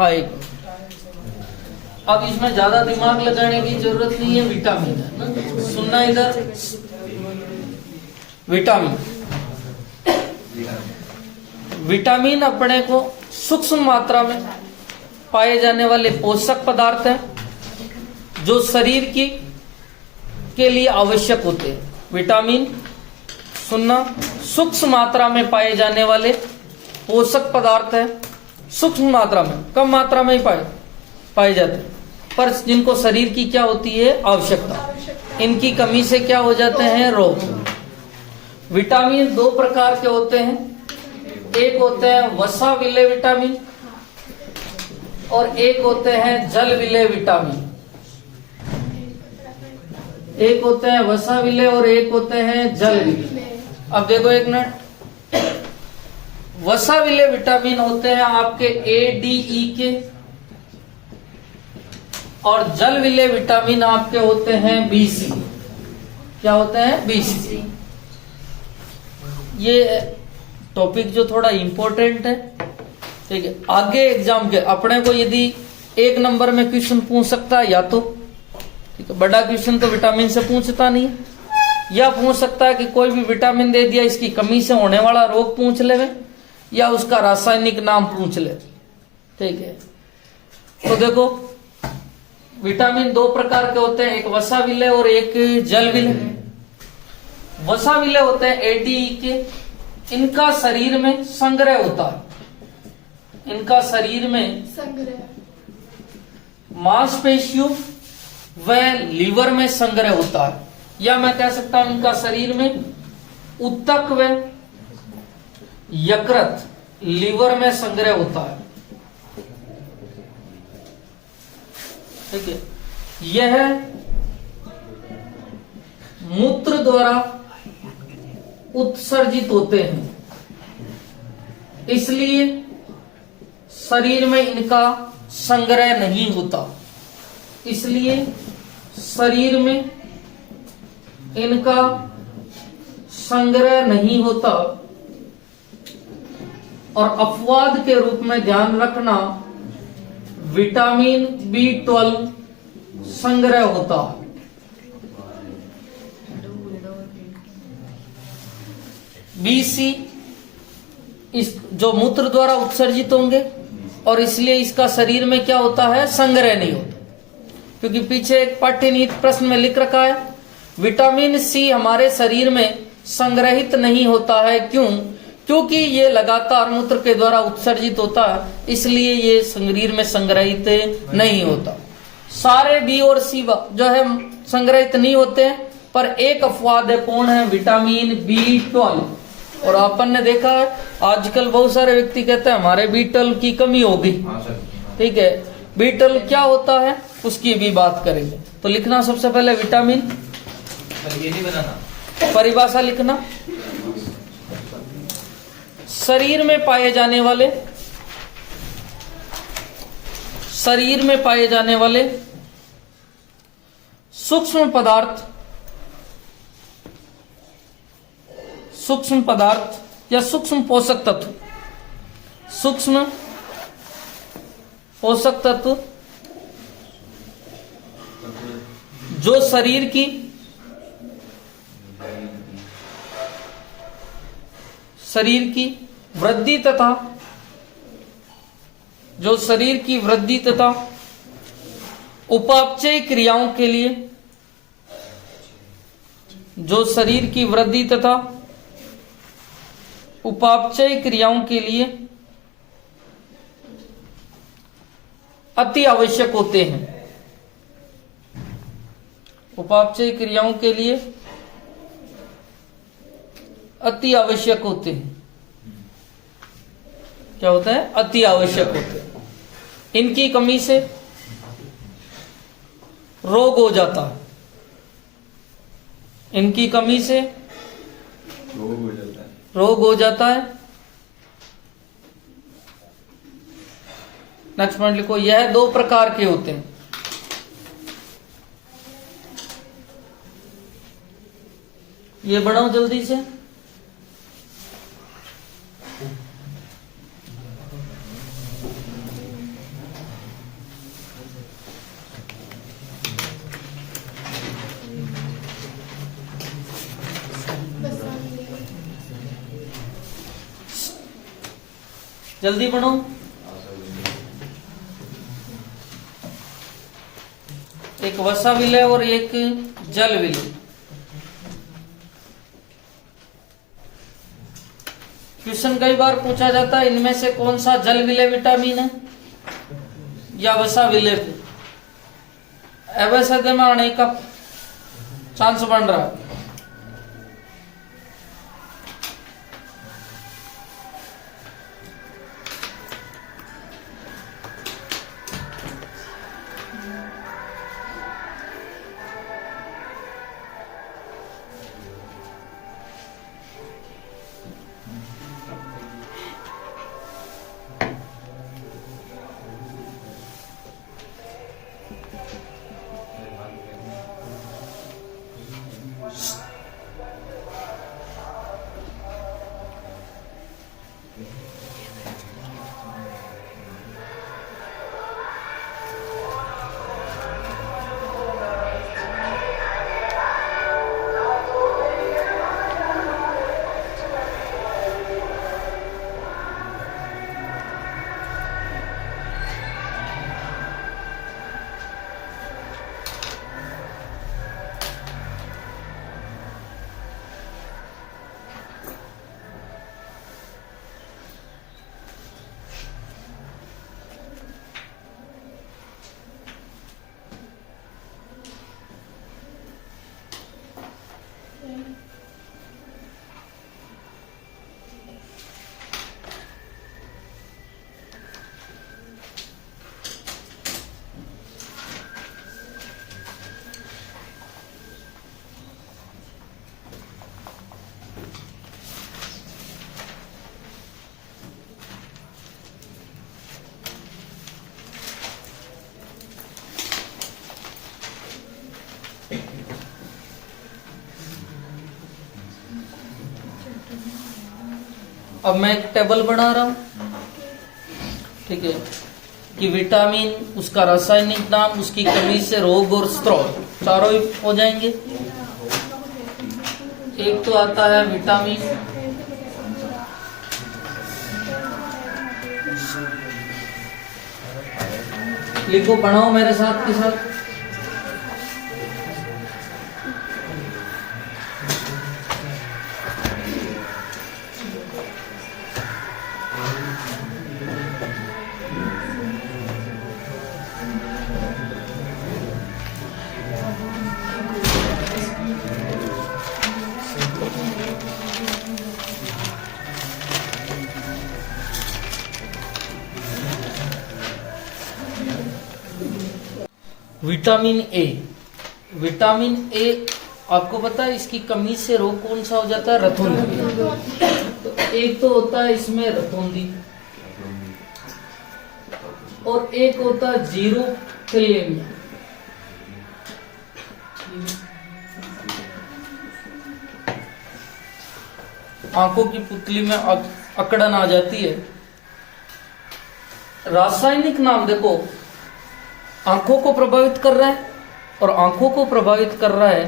हाँ एक। अब इसमें ज्यादा दिमाग लगाने की जरूरत नहीं है, विटामिन है ना, सुनना इधर। विटामिन, विटामिन अपने को सूक्ष्म मात्रा में पाए जाने वाले पोषक पदार्थ हैं जो शरीर की के लिए आवश्यक होते हैं। विटामिन, सुनना, सूक्ष्म मात्रा में पाए जाने वाले पोषक पदार्थ है, सूक्ष्म मात्रा में, कम मात्रा में ही पाए जाते हैं, पर जिनको शरीर की क्या होती है, आवश्यकता। इनकी कमी से क्या हो जाते हैं, रोग। विटामिन दो प्रकार के होते हैं, एक होते हैं वसा विलेय विटामिन और एक होते हैं जल विलेय विटामिन। एक होते हैं वसा विलेय और एक होते हैं जल विलेय। अब देखो एक मिनट, वसा विलेय विटामिन होते हैं आपके ए डी ई के, और जल विलेय विटामिन आपके होते हैं बी सी। क्या होते हैं, बी सी। ये टॉपिक जो थोड़ा इंपॉर्टेंट है, ठीक है। आगे एग्जाम के अपने को यदि एक नंबर में क्वेश्चन पूछ सकता है, या तो ठीक है, बड़ा क्वेश्चन तो विटामिन से पूछता नहीं, या पूछ सकता है कि कोई भी विटामिन दे दिया, इसकी कमी से होने वाला रोग पूछ ले, या उसका रासायनिक नाम पूछ ले, ठीक है। तो देखो विटामिन दो प्रकार के होते हैं, एक वसा विलेय और एक जल विलेय। वसा विलेय होते हैं एडीई के, इनका शरीर में संग्रह होता है, इनका शरीर में संग्रह मांसपेशियों व लीवर में संग्रह होता है, या मैं कह सकता हूं इनका शरीर में उत्तक व यकृत लीवर में संग्रह होता है, ठीक है। यह मूत्र द्वारा उत्सर्जित होते हैं, इसलिए शरीर में इनका संग्रह नहीं होता, इसलिए शरीर में इनका संग्रह नहीं होता। और अपवाद के रूप में ध्यान रखना, विटामिन B12 संग्रह होता है। BC इस जो मूत्र द्वारा उत्सर्जित होंगे, और इसलिए इसका शरीर में क्या होता है, संग्रह नहीं होता। क्योंकि पीछे एक पाठ्यनीति प्रश्न में लिख रखा है, विटामिन C हमारे शरीर में संग्रहित नहीं होता है। क्यों? क्योंकि ये लगातार मूत्र के द्वारा उत्सर्जित होता है, इसलिए ये शरीर में संग्रहित नहीं होता। सारे B और C जो है संग्रहित नहीं होते हैं, पर एक अपवाद है, कौन है, विटामिन B12। और अपन ने देखा है आजकल बहुत सारे व्यक्ति कहते हैं हमारे B12 की कमी होगी, ठीक है। B12 क्या होता है उसकी भी बात करेंगे। तो लिखना सबसे पहले विटामिन, ये नहीं बनाना, परिभाषा लिखना, शरीर में पाए जाने वाले, शरीर में पाए जाने वाले सूक्ष्म पदार्थ, सूक्ष्म पदार्थ या सूक्ष्म पोषक तत्व, सूक्ष्म पोषक तत्व जो शरीर की वृद्धि तथा जो शरीर की वृद्धि तथा उपापचय क्रियाओं के लिए, जो शरीर की वृद्धि तथा उपापचय क्रियाओं के लिए अति आवश्यक होते हैं, उपापचय क्रियाओं के लिए अति आवश्यक होते हैं। क्या होता है, अति आवश्यक होते हैं। इनकी कमी से रोग हो जाता है, इनकी कमी से रोग हो जाता है। नेक्स्ट पॉइंट लिखो, यह दो प्रकार के होते हैं। ये बढ़ाओ जल्दी से। जल्दी बढ़ो। एक वसा विलय और एक जल विलय। क्वेश्चन कई बार पूछा जाता है इनमें से कौन सा जल विलय विटामिन है या वसा विलय। अवैध में आने का चांस बन रहा है। अब मैं एक टेबल बना रहा हूं, ठीक है, कि विटामिन, उसका रासायनिक नाम, उसकी कमी से रोग और स्रोत चारों ही हो जाएंगे। एक तो आता है विटामिन, लिखो, पढ़ाओ मेरे साथ के साथ। Vitamin A. विटामिन ए आपको पता है इसकी कमी से रोग कौन सा हो जाता है? रतौंधी। तो एक तो होता है इसमें रतौंधी और एक होता है जीरोफिलिया। आंखों की पुतली में अकड़न आ जाती है। रासायनिक नाम देखो, आंखों को प्रभावित कर रहा है और आंखों को प्रभावित कर रहा है,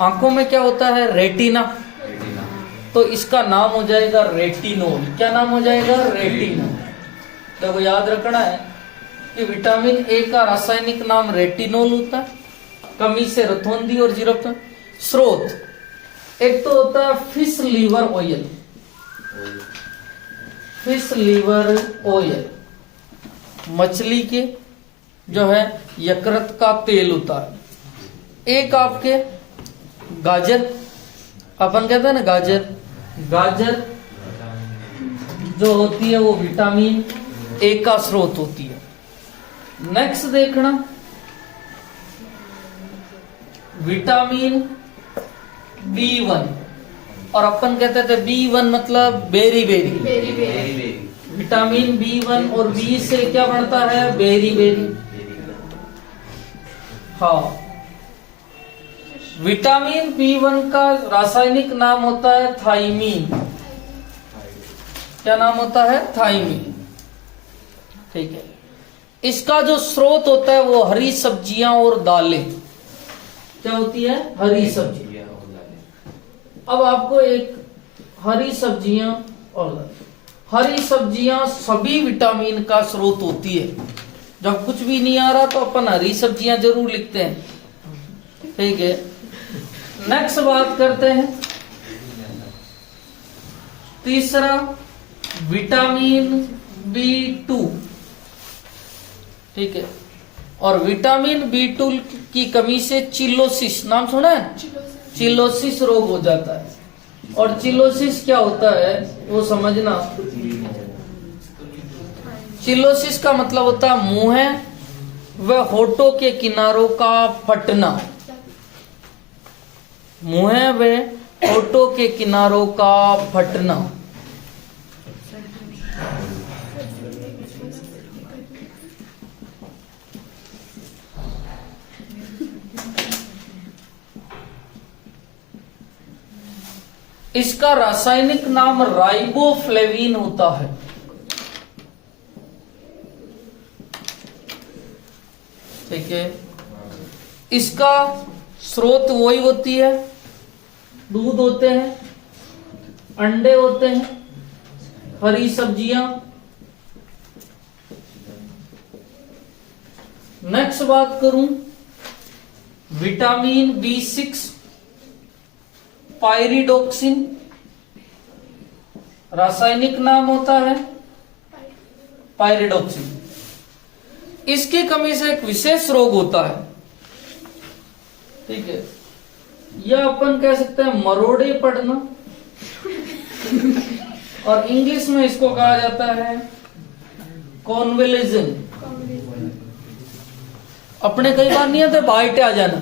आंखों में क्या होता है? रेटिना। तो इसका नाम हो जाएगा रेटिनोल। क्या नाम हो जाएगा? रेटिनोल। देखो याद रखना है कि विटामिन ए का रासायनिक नाम रेटिनोल होता है, कमी से रतौंधी और जीरोफिलिया। स्रोत एक तो होता है fish liver oil. Fish liver oil मछली के जो है यकृत का तेल होता है। एक आपके गाजर, अपन कहते हैं ना गाजर, गाजर जो होती है वो विटामिन ए का स्रोत होती है। नेक्स्ट देखना, विटामिन B1, और अपन कहते थे B1 मतलब बेरी बेरी। विटामिन B1 और B से क्या बनता है? Berry berry. हाँ, विटामिन B1 का रासायनिक नाम होता है थाइमीन। क्या नाम होता है? थाइमीन। ठीक है, इसका जो स्रोत होता है वो हरी सब्जियां और दालें। क्या होती है? हरी सब्जियां और दालें। अब आपको एक हरी सब्जियां और दालें, हरी सब्जियां सभी विटामिन का स्रोत होती है। जब कुछ भी नहीं आ रहा तो अपन हरी सब्जियां जरूर लिखते हैं, ठीक है। नेक्स्ट बात करते हैं तीसरा, विटामिन B2, ठीक है। और विटामिन B2 की कमी से चिलोसिस, नाम सुना है? चिलोसिस रोग हो जाता है। और चिलोसिस क्या होता है वो समझना। चिलोसिस का मतलब होता है मुंह व होठों के किनारों का फटना, मुंह व होठों के किनारों का फटना। इसका रासायनिक नाम राइबोफ्लेविन होता है, ठीक है। इसका स्रोत वही होती है, दूध होते हैं, अंडे होते हैं, हरी सब्जियां। नेक्स्ट बात करूं, विटामिन B6 पायरिडोक्सिन, रासायनिक नाम होता है पायरिडोक्सिन। इसकी कमी से एक विशेष रोग होता है, ठीक है। यह अपन कह सकते हैं मरोड़े पड़ना, और इंग्लिश में इसको कहा जाता है कॉन्वेलिजन। अपने कई बार नहीं आते बाइट आ जाना,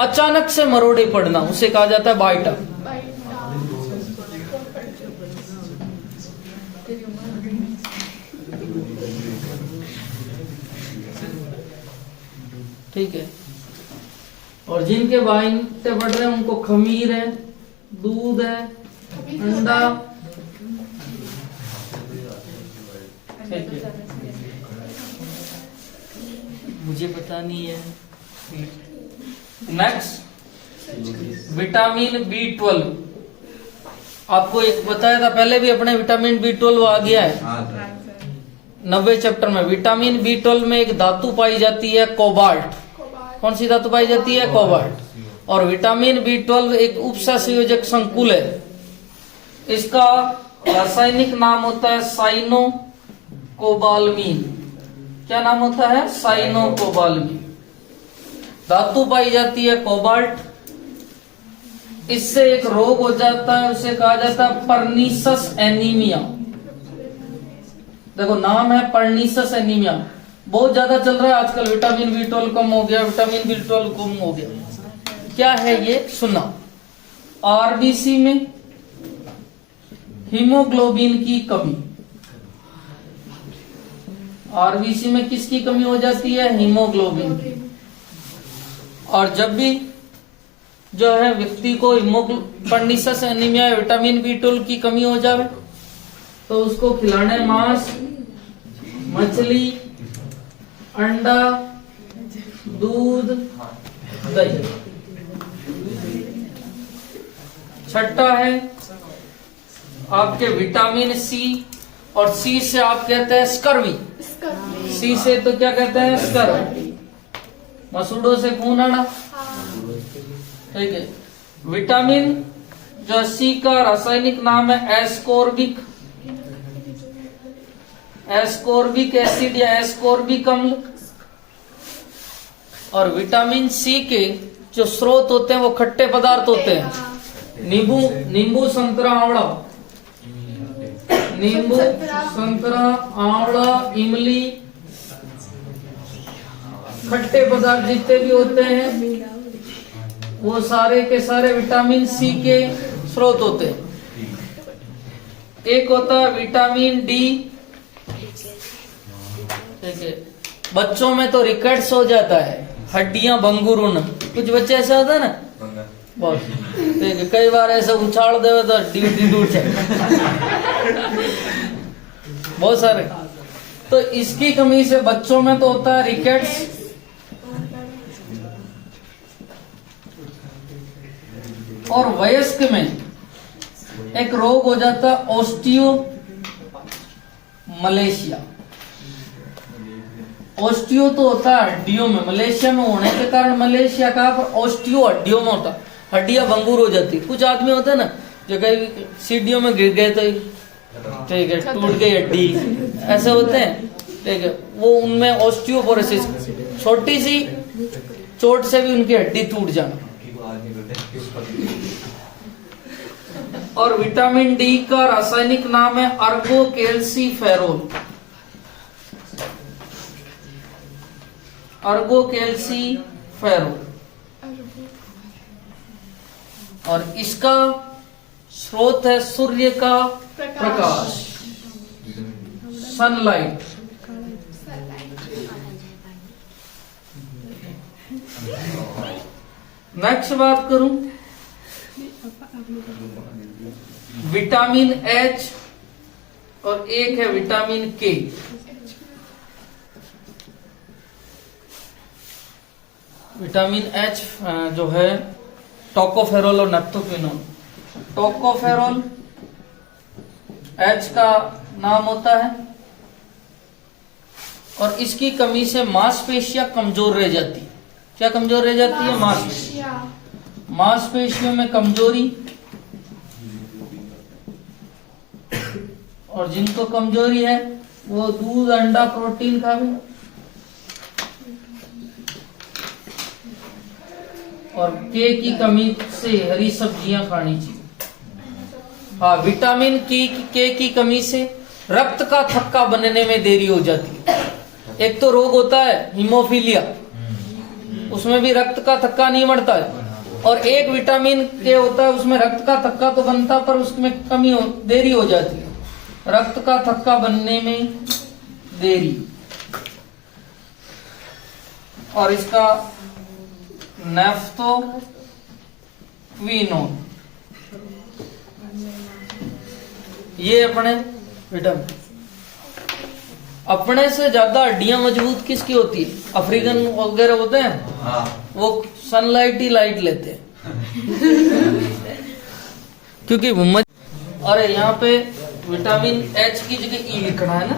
अचानक से मरोड़े पड़ना, उसे कहा जाता है बाइटा। ठीक है। और जिनके बाइटे पड़ रहे हैं उनको खमीर है, दूध है, अंडा, ठीक है। मुझे पता नहीं है। Next, vitamin B12। आपको एक बताया था पहले भी, अपने विटामिन B12 आ गया है 90 चैप्टर में। विटामिन B12 में एक धातु पाई जाती है कोबाल्ट। कौन सी धातु पाई जाती है? कोबाल्ट। और विटामिन B12 एक उपसंयोजक संकुल है। इसका रासायनिक नाम होता है साइनोकोबालमीन। क्या नाम होता है? साइनोकोबालमीन। धातु पाई जाती है कोबाल्ट। इससे एक रोग हो जाता है, उसे कहा जाता है परनीसस एनीमिया। देखो नाम है परनीसस एनीमिया, बहुत ज्यादा चल रहा है आजकल। विटामिन B12 कम हो गया, विटामिन B12 कम हो गया। क्या है ये? सुना। आरबीसी में हीमोग्लोबिन की कमी। आरबीसी में किसकी कमी हो जाती है? हीमोग्लोबिन की। और जब भी जो है व्यक्ति को परनीसस एनीमिया विटामिन B12 की कमी हो जाए तो उसको खिलाने मांस, मछली, अंडा, दूध, दही। छठा है आपके विटामिन C, और C से आप कहते हैं स्कर्वी। C से तो क्या कहते हैं? स्कर्वी। मसूड़ों से खून आना, ठीक है। विटामिन जो C का रासायनिक नाम है एस्कोर्बिक। एस्कोर्बिक एसिड या एस्कोर्बिक अम्ल। और विटामिन C के जो स्रोत होते हैं वो खट्टे पदार्थ होते हैं। नींबू, संतरा, आंवला। नींबू, संतरा, आंवला, इमली, खट्टे पदार्थ जितने भी होते हैं वो सारे के सारे विटामिन C के स्रोत होते हैं। एक होता है विटामिन D, ठीक है। बच्चों में तो रिकेट्स हो जाता है, हड्डियां भंगुर होना। कुछ बच्चे ऐसा होता है ना, बहुत, ठीक है। कई बार ऐसा उछाल दे तो हड्डी टूट जाए, बहुत सारे। तो इसकी कमी से बच्चों में तो होता है रिकेट्स। और वयस्क में एक रोग हो जाता है मलेशिया। ऑस्टियो तो होता है हड्डियों में, मलेशिया में होने के कारण मलेशिया का पर ऑस्टियो हड्डियों में होता, हड्डियां भंगुर हो जाती। कुछ आदमी होते हैं ना जो कहीं सीढ़ियों में गिर गए तो ठीक है टूट गई हड्डी, ऐसे होते हैं, ठीक है, वो उनमें ऑस्टियोपोरोसिस, छोटी सी चोट से भी उनकी हड्डी टूट जाना। और विटामिन डी का रासायनिक नाम है अर्गोकेल्सीफेरोल। अर्गोकेल्सीफेरोल, और इसका स्रोत है सूर्य का प्रकाश, सनलाइट। नेक्स्ट बात करूं विटामिन एच, और एक है विटामिन के। विटामिन एच जो है टोकोफेरोल और नेप्थोक्विनोन। टोकोफेरोल एच का नाम होता है, और इसकी कमी से मांसपेशियां कमजोर रह जाती। क्या कमजोर रह जाती है? मांसपेशियों में कमजोरी, और जिनको कमजोरी है वो दूध, अंडा, प्रोटीन खावे, और के की कमी से हरी सब्जियां खानी चाहिए। हाँ, विटामिन के की कमी से रक्त का थक्का बनने में देरी हो जाती है। एक तो रोग होता है हीमोफीलिया, उसमें भी रक्त का थक्का नहीं बढ़ता है, और एक विटामिन के होता है उसमें रक्त का थक्का तो बनता पर उसमें देरी हो जाती है, रक्त का थक्का बनने में देरी। और इसका नेफ्थोक्विनोन, ये अपने विटामिन। अपने से ज्यादा हड्डियां मजबूत किसकी होती है? अफ्रीकन वगैरह होते हैं, वो सनलाइट ही लाइट लेते हैं क्योंकि अरे यहाँ पे विटामिन एच की जगह ई लिखना है ना।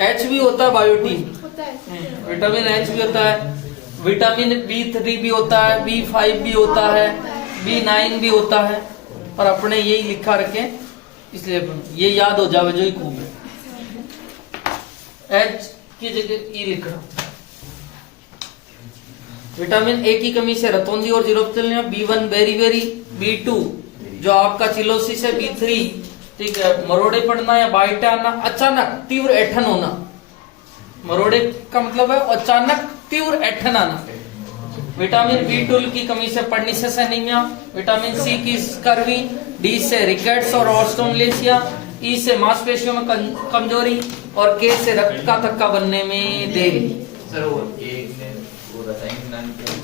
एच भी होता है बायोटीन, विटामिन एच भी होता है, विटामिन B3 भी होता है, B5 भी होता है, B9 भी होता है, पर अपने यही लिखा रखे इसलिए ये याद हो जावे जो ही खूब है। एच की जगह ई लिखना। विटामिन ए की कमी से रतौंधी और जीरोप्थेलिया, B1 बेरी, B2 जो आपका चिलोसिस है, B3 ठीक है, मरोड़े पड़ना या बाइट आना, अचानक तीव्र ऐठन होना। मरोड़े का मतलब है अचानक तीव्र ऐठन आना। विटामिन B12 की कमी से पर्निशियस एनीमिया, विटामिन सी की स्कर्वी, डी से रिकेट्स और ऑस्टोमलेशिया, ई से मांसपेशियों में कमजोरी, और के से रक्त का थक्का बनने में देरी। सर वो एक ने वो रासायनिक नाम क्या?